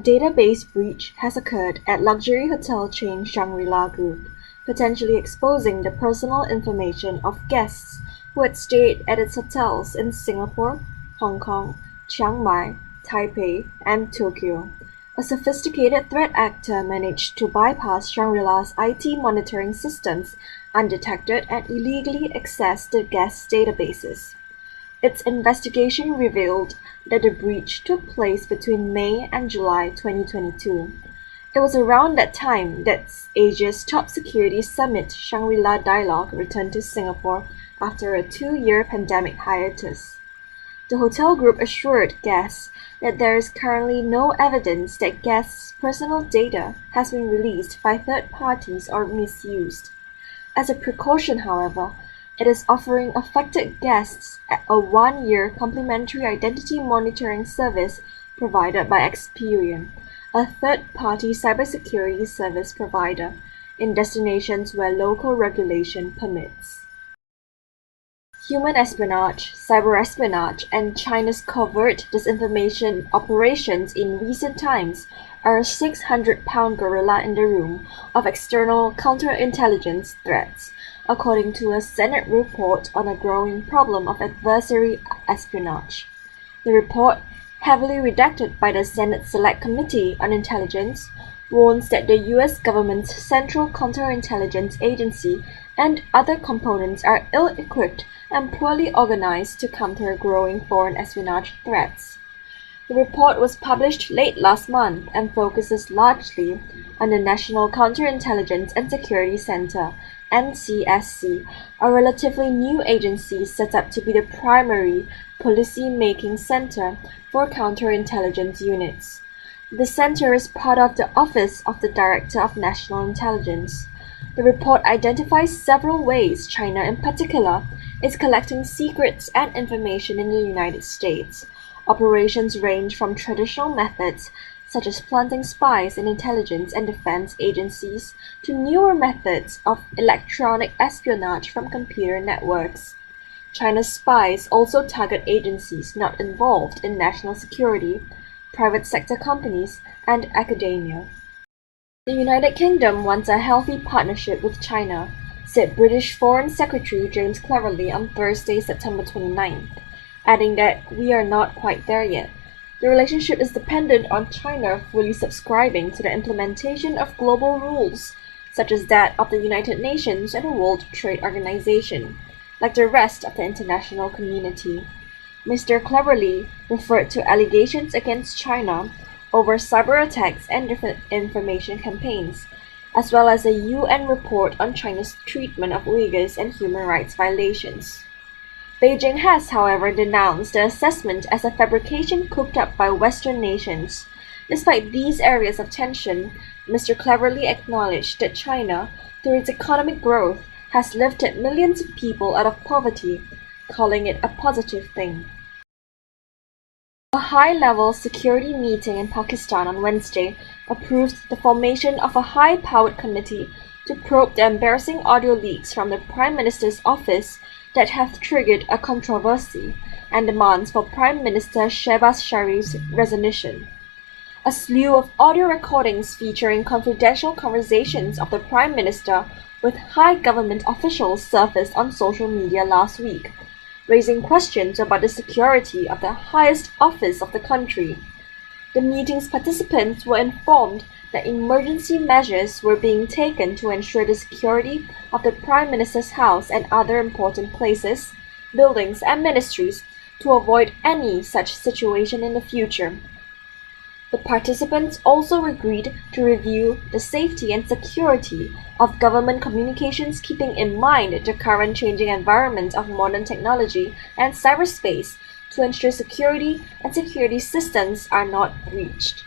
database breach has occurred at luxury hotel chain Shangri-La Group, potentially exposing the personal information of guests who had stayed at its hotels in Singapore, Hong Kong, Chiang Mai, Taipei, and Tokyo. A sophisticated threat actor managed to bypass Shangri-La's IT monitoring systems undetected and illegally access the guest databases. Its investigation revealed that the breach took place between May and July 2022. It was around that time that Asia's top security summit Shangri-La Dialogue returned to Singapore after a 2-year pandemic hiatus. The hotel group assured guests that there is currently no evidence that guests' personal data has been released by third parties or misused. As a precaution, however, it is offering affected guests a 1-year complimentary identity monitoring service provided by Experian, a third-party cybersecurity service provider, in destinations where local regulation permits. Human espionage, cyber-espionage, and China's covert disinformation operations in recent times are a 600-pound gorilla in the room of external counterintelligence threats, according to a Senate report on a growing problem of adversary espionage. The report, heavily redacted by the Senate Select Committee on Intelligence, warns that the U.S. government's Central Counterintelligence Agency and other components are ill-equipped and poorly organized to counter growing foreign espionage threats. The report was published late last month and focuses largely on the National Counterintelligence and Security Center, NCSC, a relatively new agency set up to be the primary policy-making center for counterintelligence units. The center is part of the Office of the Director of National Intelligence. The report identifies several ways China, in particular, is collecting secrets and information in the United States. Operations range from traditional methods, such as planting spies in intelligence and defense agencies, to newer methods of electronic espionage from computer networks. China's spies also target agencies not involved in national security, private sector companies, and academia. The United Kingdom wants a healthy partnership with China, said British Foreign Secretary James Cleverly on Thursday, September 29th, adding that we are not quite there yet. The relationship is dependent on China fully subscribing to the implementation of global rules, such as that of the United Nations and the World Trade Organization, like the rest of the international community. Mr. Cleverly referred to allegations against China over cyber attacks and disinformation campaigns, as well as a UN report on China's treatment of Uyghurs and human rights violations. Beijing has, however, denounced the assessment as a fabrication cooked up by Western nations. Despite these areas of tension, Mr. Cleverly acknowledged that China, through its economic growth, has lifted millions of people out of poverty, calling it a positive thing. A high-level security meeting in Pakistan on Wednesday approved the formation of a high-powered committee to probe the embarrassing audio leaks from the Prime Minister's office that have triggered a controversy and demands for Prime Minister Shehbaz Sharif's resignation. A slew of audio recordings featuring confidential conversations of the Prime Minister with high government officials surfaced on social media last week, raising questions about the security of the highest office of the country. The meeting's participants were informed that emergency measures were being taken to ensure the security of the Prime Minister's house and other important places, buildings, and ministries to avoid any such situation in the future. The participants also agreed to review the safety and security of government communications, keeping in mind the current changing environment of modern technology and cyberspace to ensure security and security systems are not breached.